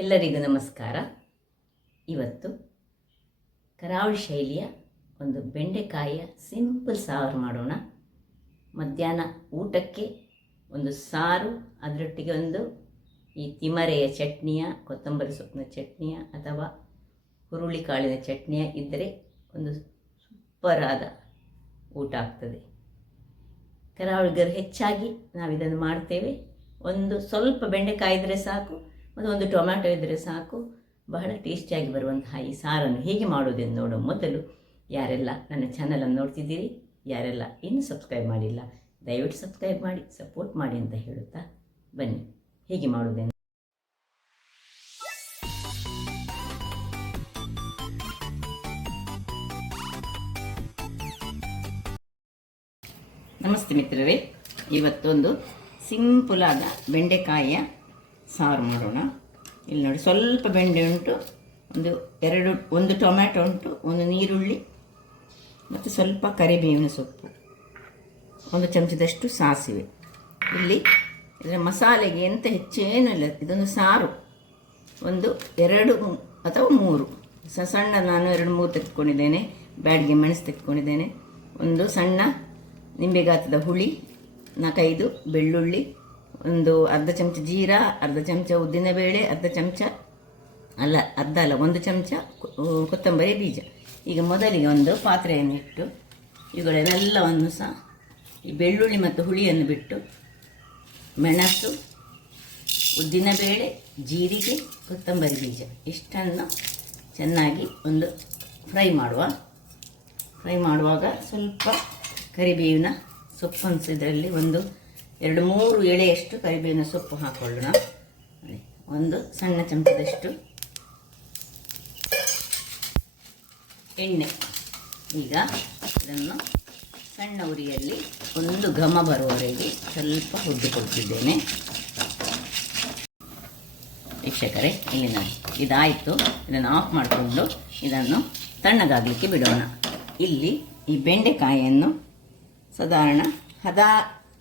ಎಲ್ಲರಿಗೂ ನಮಸ್ಕಾರ. ಇವತ್ತು ಕರಾವಳಿ ಶೈಲಿಯ ಒಂದು ಬೆಂಡೆಕಾಯಿಯ ಸಿಂಪಲ್ ಸಾರು ಮಾಡೋಣ. ಮಧ್ಯಾಹ್ನ ಊಟಕ್ಕೆ ಒಂದು ಸಾರು, ಅದರೊಟ್ಟಿಗೆ ಒಂದು ಈ ತಿಮರೆಯ ಚಟ್ನಿಯ, ಕೊತ್ತಂಬರಿ ಸೊಪ್ಪಿನ ಚಟ್ನಿಯ ಅಥವಾ ಹುರುಳಿಕಾಳಿನ ಚಟ್ನಿಯ ಇದ್ದರೆ ಒಂದು ಸೂಪರಾದ ಊಟ ಆಗ್ತದೆ. ಕರಾವಳಿಗರು ಹೆಚ್ಚಾಗಿ ನಾವಿದನ್ನು ಮಾಡ್ತೇವೆ. ಒಂದು ಸ್ವಲ್ಪ ಬೆಂಡೆಕಾಯಿ ಇದ್ದರೆ ಸಾಕು ಮತ್ತು ಒಂದು ಟೊಮ್ಯಾಟೊ ಇದ್ದರೆ ಸಾಕು, ಬಹಳ ಟೇಸ್ಟಿಯಾಗಿ ಬರುವಂತಹ ಈ ಸಾರನ್ನು ಹೇಗೆ ಮಾಡೋದೆಂದು ನೋಡೋ ಮೊದಲು ಯಾರೆಲ್ಲ ನನ್ನ ಚಾನಲನ್ನು ನೋಡ್ತಿದ್ದೀರಿ, ಯಾರೆಲ್ಲ ಇನ್ನೂ ಸಬ್ಸ್ಕ್ರೈಬ್ ಮಾಡಿಲ್ಲ, ದಯವಿಟ್ಟು ಸಬ್ಸ್ಕ್ರೈಬ್ ಮಾಡಿ ಸಪೋರ್ಟ್ ಮಾಡಿ ಅಂತ ಹೇಳುತ್ತಾ ಬನ್ನಿ ಹೇಗೆ ಮಾಡೋದೆಂದು. ನಮಸ್ತೆ ಮಿತ್ರರೇ, ಇವತ್ತೊಂದು ಸಿಂಪಲಾದ ಬೆಂಡೆಕಾಯಿಯ ಸಾರು ಮಾಡೋಣ. ಇಲ್ಲಿ ನೋಡಿ, ಸ್ವಲ್ಪ ಬೆಂಡೆ ಉಂಟು, ಒಂದು ಟೊಮ್ಯಾಟೊ ಉಂಟು, ಒಂದು ನೀರುಳ್ಳಿ ಮತ್ತು ಸ್ವಲ್ಪ ಕರಿಬೇವಿನ ಸೊಪ್ಪು, ಒಂದು ಚಮಚದಷ್ಟು ಸಾಸಿವೆ. ಇಲ್ಲಿ ಇದರ ಮಸಾಲೆಗೆ ಎಂತ ಹೆಚ್ಚೇನೂ ಇಲ್ಲ, ಇದೊಂದು ಸಾರು. ಒಂದು 2 ಅಥವಾ 3 ಸಣ್ಣ, ನಾನು 2-3 ತೆಗೆದುಕೊಂಡಿದ್ದೇನೆ. ಬ್ಯಾಡಿಗೆ ಮೆಣಸು ತೆಗೆದುಕೊಂಡಿದ್ದೇನೆ. ಒಂದು ಸಣ್ಣ ನಿಂಬೆಗಾತದ ಹುಳಿ, 4-5 ಬೆಳ್ಳುಳ್ಳಿ, ಒಂದು ಅರ್ಧ ಚಮಚ ಜೀರಾ, ಅರ್ಧ ಚಮಚ ಉದ್ದಿನಬೇಳೆ, ಅರ್ಧ ಚಮಚ ಒಂದು ಚಮಚ ಕೊತ್ತಂಬರಿ ಬೀಜ. ಈಗ ಮೊದಲಿಗೆ ಒಂದು ಪಾತ್ರೆಯನ್ನು ಇಟ್ಟು ಇವುಗಳನ್ನೆಲ್ಲವನ್ನು ಸಹ ಈ ಬೆಳ್ಳುಳ್ಳಿ ಮತ್ತು ಹುಳಿಯನ್ನು ಬಿಟ್ಟು ಮೆಣಸು, ಉದ್ದಿನಬೇಳೆ, ಜೀರಿಗೆ, ಕೊತ್ತಂಬರಿ ಬೀಜ ಇಷ್ಟನ್ನು ಚೆನ್ನಾಗಿ ಒಂದು ಫ್ರೈ ಮಾಡುವಾಗ ಸ್ವಲ್ಪ ಕರಿಬೇವಿನ ಸೊಪ್ಪನ್ನು ಇದರಲ್ಲಿ ಒಂದು 2-3 ಎಳೆಯಷ್ಟು ಕರಿಬೇವಿನ ಸೊಪ್ಪು ಹಾಕೊಳ್ಳೋಣ. ಒಂದು ಸಣ್ಣ ಚಮಚದಷ್ಟು ಎಣ್ಣೆ. ಈಗ ಇದನ್ನು ಸಣ್ಣ ಉರಿಯಲ್ಲಿ ಒಂದು ಘಮ ಬರುವವರೆಗೆ ಸ್ವಲ್ಪ ಹುರಿದುಕೊಳ್ತಿದ್ದೇನೆ. ವೀಕ್ಷಕರೇ, ಇಲ್ಲಿ ನೋಡಿ ಇದಾಯಿತು. ಇದನ್ನು ಆಫ್ ಮಾಡಿಕೊಂಡು ಇದನ್ನು ತಣ್ಣಗಾಗಲಿಕ್ಕೆ ಬಿಡೋಣ. ಇಲ್ಲಿ ಈ ಬೆಂಡೆಕಾಯಿಯನ್ನು ಸಾಧಾರಣ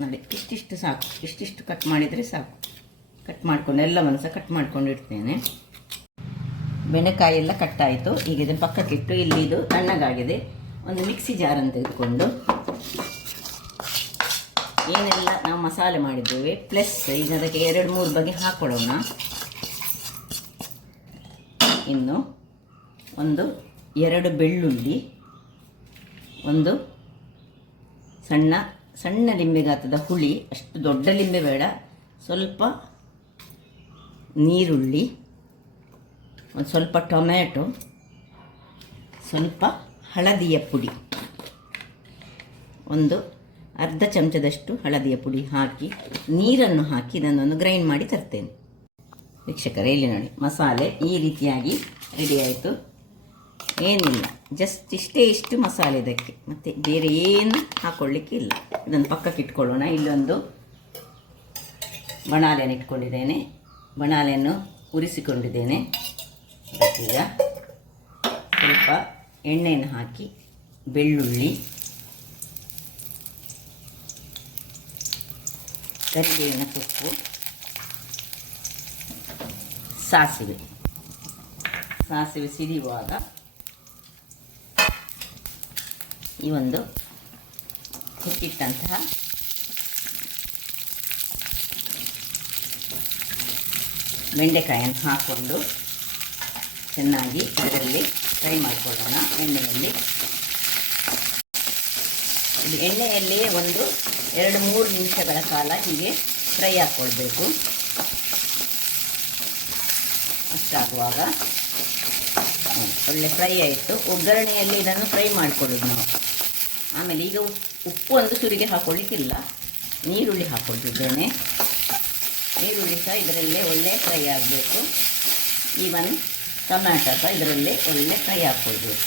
ನೋಡಿ ಇಷ್ಟಿಷ್ಟು ಸಾಕು, ಇಷ್ಟಿಷ್ಟು ಕಟ್ ಮಾಡಿದರೆ ಸಾಕು. ಕಟ್ ಮಾಡಿಕೊಂಡು ಎಲ್ಲವನ್ನು ಸಹ ಕಟ್ ಮಾಡ್ಕೊಂಡು ಇಡ್ತೇನೆ. ಬೆಂಡೆಕಾಯಿ ಎಲ್ಲ ಕಟ್ಟಾಯಿತು. ಈಗ ಇದನ್ನು ಪಕ್ಕಕ್ಕಿಟ್ಟು ಇಲ್ಲಿ ಇದು ತಣ್ಣಗಾಗಿದೆ. ಒಂದು ಮಿಕ್ಸಿ ಜಾರನ್ನು ತೆಗೆದುಕೊಂಡು ಏನೆಲ್ಲ ನಾವು ಮಸಾಲೆ ಮಾಡಿದ್ದೇವೆ ಪ್ಲಸ್ ಈಗ ಅದಕ್ಕೆ 2-3 ಬಗೆ ಹಾಕ್ಕೊಳ್ಳೋಣ. ಇನ್ನು ಒಂದು 2 ಬೆಳ್ಳುಳ್ಳಿ, ಒಂದು ಸಣ್ಣ ಲಿಂಬೆಗಾತದ ಹುಳಿ, ಅಷ್ಟು ದೊಡ್ಡ ಲಿಂಬೆ ಬೇಡ, ಸ್ವಲ್ಪ ನೀರುಳ್ಳಿ, ಒಂದು ಸ್ವಲ್ಪ ಟೊಮ್ಯಾಟೊ, ಸ್ವಲ್ಪ ಹಳದಿಯ ಪುಡಿ, ಒಂದು ಅರ್ಧ ಚಮಚದಷ್ಟು ಹಳದಿಯ ಪುಡಿ ಹಾಕಿ ನೀರನ್ನು ಹಾಕಿ ಇದನ್ನೊಂದು ಗ್ರೈಂಡ್ ಮಾಡಿ ತರ್ತೇನೆ. ವೀಕ್ಷಕರೇ, ಇಲ್ಲಿ ನೋಡಿ ಮಸಾಲೆ ಈ ರೀತಿಯಾಗಿ ರೆಡಿ ಆಯಿತು. ಏನಿಲ್ಲ, ಜಸ್ಟ್ ಇಷ್ಟು ಮಸಾಲೆ ಇದಕ್ಕೆ, ಮತ್ತು ಬೇರೆ ಏನು ಹಾಕ್ಕೊಳ್ಳಿಕ್ಕೆ ಇಲ್ಲ. ಇದನ್ನು ಪಕ್ಕಕ್ಕೆ ಇಟ್ಕೊಳ್ಳೋಣ. ಇಲ್ಲೊಂದು ಬಣಾಲೆಯನ್ನು ಇಟ್ಕೊಂಡಿದ್ದೇನೆ, ಬಣಾಲೆಯನ್ನು ಉರಿಸಿಕೊಂಡಿದ್ದೇನೆ. ಈಗ ಸ್ವಲ್ಪ ಎಣ್ಣೆಯನ್ನು ಹಾಕಿ ಬೆಳ್ಳುಳ್ಳಿ, ಕರಿಬೇವಿನ ಸೊಪ್ಪು, ಸಾಸಿವೆ ಸಿಡಿಯುವಾಗ ಈ ಒಂದು ಹೆಚ್ಚಿಟ್ಟಂತಹ ಬೆಂಡೆಕಾಯನ್ನು ಹಾಕ್ಕೊಂಡು ಚೆನ್ನಾಗಿ ಅದರಲ್ಲಿ ಫ್ರೈ ಮಾಡಿಕೊಳ್ಳೋಣ ಎಣ್ಣೆಯಲ್ಲಿ. ಎಣ್ಣೆಯಲ್ಲಿಯೇ ಒಂದು 2-3 ನಿಮಿಷಗಳ ಕಾಲ ಹೀಗೆ ಫ್ರೈ ಹಾಕ್ಕೊಳ್ಬೇಕು. ಅಷ್ಟಾಗುವಾಗ ಒಳ್ಳೆ ಫ್ರೈ ಆಯಿತು. ಒಗ್ಗರಣೆಯಲ್ಲಿ ಇದನ್ನು ಫ್ರೈ ಮಾಡಿಕೊಳ್ಳೋದು ನಾವು. ಆಮೇಲೆ ಈಗ ಉಪ್ಪು ಒಂದು ಸುರಿಗೆ ಹಾಕ್ಕೊಳ್ಳಿಕ್ಕಿಲ್ಲ, ನೀರುಳ್ಳಿ ಹಾಕ್ಕೊಳ್ತಿದ್ದೇನೆ. ನೀರುಳ್ಳಿ ಸಹ ಇದರಲ್ಲೇ ಒಳ್ಳೆ ಫ್ರೈ ಆಗಬೇಕು. ಈವನ್ ಟೊಮ್ಯಾಟೊ ಸಹ ಇದರಲ್ಲೇ ಒಳ್ಳೆ ಫ್ರೈ ಹಾಕ್ಕೊಳ್ಬೇಕು.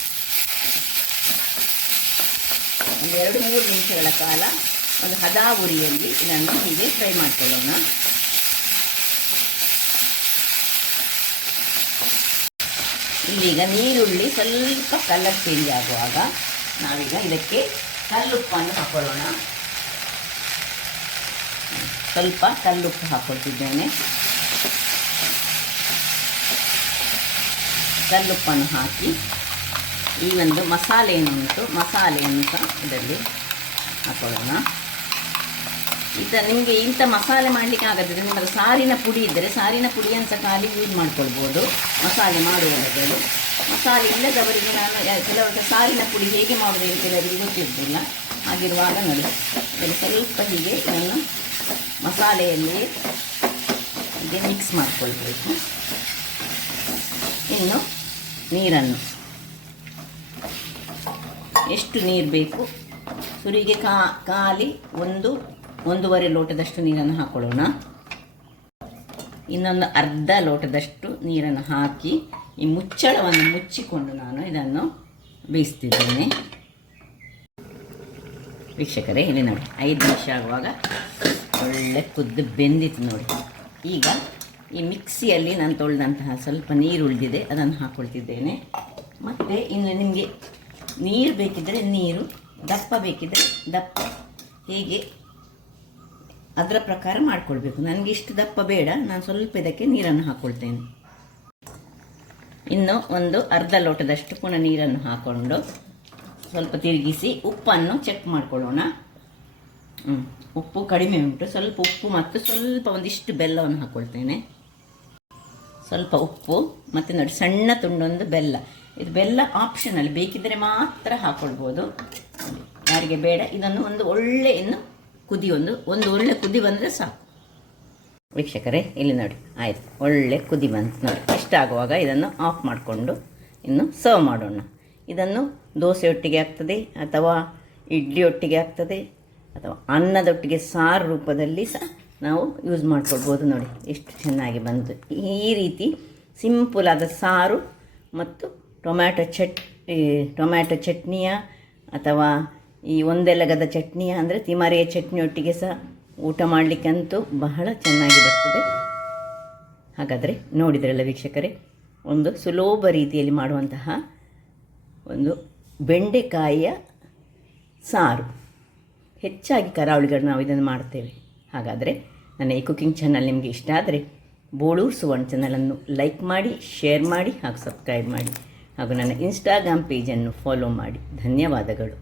ಒಂದು 2-3 ನಿಮಿಷಗಳ ಕಾಲ ಒಂದು ಹದಾ ಉರಿಯಲ್ಲಿ ಇದನ್ನು ಹೀಗೆ ಫ್ರೈ ಮಾಡ್ಕೊಳ್ಳೋಣ. ಇಲ್ಲೀಗ ನೀರುಳ್ಳಿ ಸ್ವಲ್ಪ ಕಲರ್ ಚೇಂಜ್ ಆಗುವಾಗ ನಾವೀಗ ಇದಕ್ಕೆ ಕಲ್ಲುಪ್ಪನ್ನು ಹಾಕೊಳ್ಳೋಣ. ಸ್ವಲ್ಪ ಕಲ್ಲುಪ್ಪು ಹಾಕ್ಕೊಳ್ತಿದ್ದೇನೆ. ಕಲ್ಲುಪ್ಪನ್ನು ಹಾಕಿ ಈ ಒಂದು ಮಸಾಲೆ ಏನುಂಟು ಮಸಾಲೆಯನ್ನು ಸಹ ಇದರಲ್ಲಿ ಹಾಕೊಳ್ಳೋಣ. ನಿಮಗೆ ಇಂಥ ಮಸಾಲೆ ಮಾಡಲಿಕ್ಕೆ ಆಗದಿದ್ರೆ ನಿಮ್ಮದು ಸಾರಿನ ಪುಡಿ ಇದ್ದರೆ ಸಾರಿನ ಪುಡಿಯನ್ನು ಸಹ ಖಾಲಿ ಯೂಸ್ ಮಾಡ್ಕೊಳ್ಬೋದು ಮಸಾಲೆ ಮಾಡುವವರೆಗಳು. ಮಸಾಲೆ ಇಲ್ಲದವರಿಗೆ ನಾನು ಕೆಲವರಿಗೆ ಸಾರಿನ ಪುಡಿ ಹೇಗೆ ಮಾಡೋದು ಅಂತ ಕೆಲವರಿಗೆ ಗೊತ್ತಿರ್ತಿಲ್ಲ. ಹಾಗಿರುವಾಗ ನೋಡಿ ಇದನ್ನು ಸ್ವಲ್ಪ ಹೀಗೆ ಇದನ್ನು ಮಸಾಲೆಯಲ್ಲಿ ಹೀಗೆ ಮಿಕ್ಸ್ ಮಾಡಿಕೊಳ್ಬೇಕು. ಇನ್ನು ನೀರನ್ನು ಎಷ್ಟು ನೀರು ಬೇಕು ಸುರಿಗೆ ಖಾಲಿ ಒಂದೂವರೆ ಲೋಟದಷ್ಟು ನೀರನ್ನು ಹಾಕೊಳ್ಳೋಣ. ಇನ್ನೊಂದು ಅರ್ಧ ಲೋಟದಷ್ಟು ನೀರನ್ನು ಹಾಕಿ ಈ ಮುಚ್ಚಳವನ್ನು ಮುಚ್ಚಿಕೊಂಡು ನಾನು ಇದನ್ನು ಬೇಯಿಸ್ತಿದ್ದೇನೆ. ವೀಕ್ಷಕರೇ ಇಲ್ಲಿ ನೋಡಿ 5 ನಿಮಿಷ ಆಗುವಾಗ ಒಳ್ಳೆ ಕುದ್ದು ಬೆಂದಿತ್ತು ನೋಡಿ. ಈಗ ಈ ಮಿಕ್ಸಿಯಲ್ಲಿ ನಾನು ತೊಳೆದಂತಹ ಸ್ವಲ್ಪ ನೀರು ಉಳಿದಿದೆ ಅದನ್ನು ಹಾಕ್ಕೊಳ್ತಿದ್ದೇನೆ. ಮತ್ತು ಇನ್ನು ನಿಮಗೆ ನೀರು ಬೇಕಿದ್ದರೆ ನೀರು, ದಪ್ಪ ಬೇಕಿದ್ದರೆ ದಪ್ಪ, ಹೇಗೆ ಅದರ ಪ್ರಕಾರ ಮಾಡಿಕೊಳ್ಬೇಕು. ನನಗೆ ಇಷ್ಟು ದಪ್ಪ ಬೇಡ, ನಾನು ಸ್ವಲ್ಪ ಇದಕ್ಕೆ ನೀರನ್ನು ಹಾಕ್ಕೊಳ್ತೇನೆ. ಇನ್ನು ಒಂದು ಅರ್ಧ ಲೋಟದಷ್ಟು ಪುನಃ ನೀರನ್ನು ಹಾಕ್ಕೊಂಡು ಸ್ವಲ್ಪ ತಿರುಗಿಸಿ ಉಪ್ಪನ್ನು ಚೆಕ್ ಮಾಡಿಕೊಳ್ಳೋಣ. ಉಪ್ಪು ಕಡಿಮೆ ಉಂಟು, ಸ್ವಲ್ಪ ಉಪ್ಪು ಮತ್ತು ಸ್ವಲ್ಪ ಒಂದಿಷ್ಟು ಬೆಲ್ಲವನ್ನು ಹಾಕ್ಕೊಳ್ತೇನೆ. ಸ್ವಲ್ಪ ಉಪ್ಪು ಮತ್ತು ನೋಡಿ ಸಣ್ಣ ತುಂಡೊಂದು ಬೆಲ್ಲ. ಇದು ಬೆಲ್ಲ ಆಪ್ಷನಲ್, ಬೇಕಿದ್ದರೆ ಮಾತ್ರ ಹಾಕ್ಕೊಳ್ಬೋದು, ಯಾರಿಗೆ ಬೇಡ. ಇದನ್ನು ಒಂದು ಒಳ್ಳೆ ಇನ್ನು ಒಂದು ಒಳ್ಳೆ ಕುದಿ ಬಂದರೆ ಸಾಕು. ವೀಕ್ಷಕರೇ ಇಲ್ಲಿ ನೋಡಿ ಆಯಿತು, ಒಳ್ಳೆ ಕುದಿ ಬಂತು ನೋಡಿ. ಇಷ್ಟಾಗುವಾಗ ಇದನ್ನು ಆಫ್ ಮಾಡಿಕೊಂಡು ಇನ್ನು ಸರ್ವ್ ಮಾಡೋಣ. ಇದನ್ನು ದೋಸೆಯೊಟ್ಟಿಗೆ ಆಗ್ತದೆ, ಅಥವಾ ಇಡ್ಲಿಯೊಟ್ಟಿಗೆ ಆಗ್ತದೆ, ಅಥವಾ ಅನ್ನದೊಟ್ಟಿಗೆ ಸಾರು ರೂಪದಲ್ಲಿ ಸಹ ನಾವು ಯೂಸ್ ಮಾಡ್ಕೊಳ್ಬೋದು. ನೋಡಿ ಎಷ್ಟು ಚೆನ್ನಾಗಿ ಬಂತು. ಈ ರೀತಿ ಸಿಂಪಲಾದ ಸಾರು ಮತ್ತು ಟೊಮ್ಯಾಟೊ ಚಟ್ನಿಯ ಅಥವಾ ಈ ಒಂದೆಲಗದ ಚಟ್ನಿಯ ಅಂದರೆ ತಿಮರೆಯ ಚಟ್ನಿಯೊಟ್ಟಿಗೆ ಸಹ ಊಟ ಮಾಡಲಿಕ್ಕಂತೂ ಬಹಳ ಚೆನ್ನಾಗಿ ಬರ್ತದೆ. ಹಾಗಾದರೆ ನೋಡಿದ್ರಲ್ಲ ವೀಕ್ಷಕರೇ, ಒಂದು ಸುಲಭ ರೀತಿಯಲ್ಲಿ ಮಾಡುವಂತಹ ಒಂದು ಬೆಂಡೆಕಾಯಿಯ ಸಾರು. ಹೆಚ್ಚಾಗಿ ಕರಾವಳಿಗಳು ನಾವು ಇದನ್ನು ಮಾಡ್ತೇವೆ. ಹಾಗಾದರೆ ನನ್ನ ಈ ಕುಕಿಂಗ್ ಚಾನಲ್ ನಿಮಗೆ ಇಷ್ಟ ಆದರೆ ಬೋಳೂರು ಸುವರ್ಣ ಚಾನಲನ್ನು ಲೈಕ್ ಮಾಡಿ, ಶೇರ್ ಮಾಡಿ ಹಾಗೂ ಸಬ್ಸ್ಕ್ರೈಬ್ ಮಾಡಿ, ಹಾಗೂ ನನ್ನ ಇನ್ಸ್ಟಾಗ್ರಾಮ್ ಪೇಜನ್ನು ಫಾಲೋ ಮಾಡಿ. ಧನ್ಯವಾದಗಳು.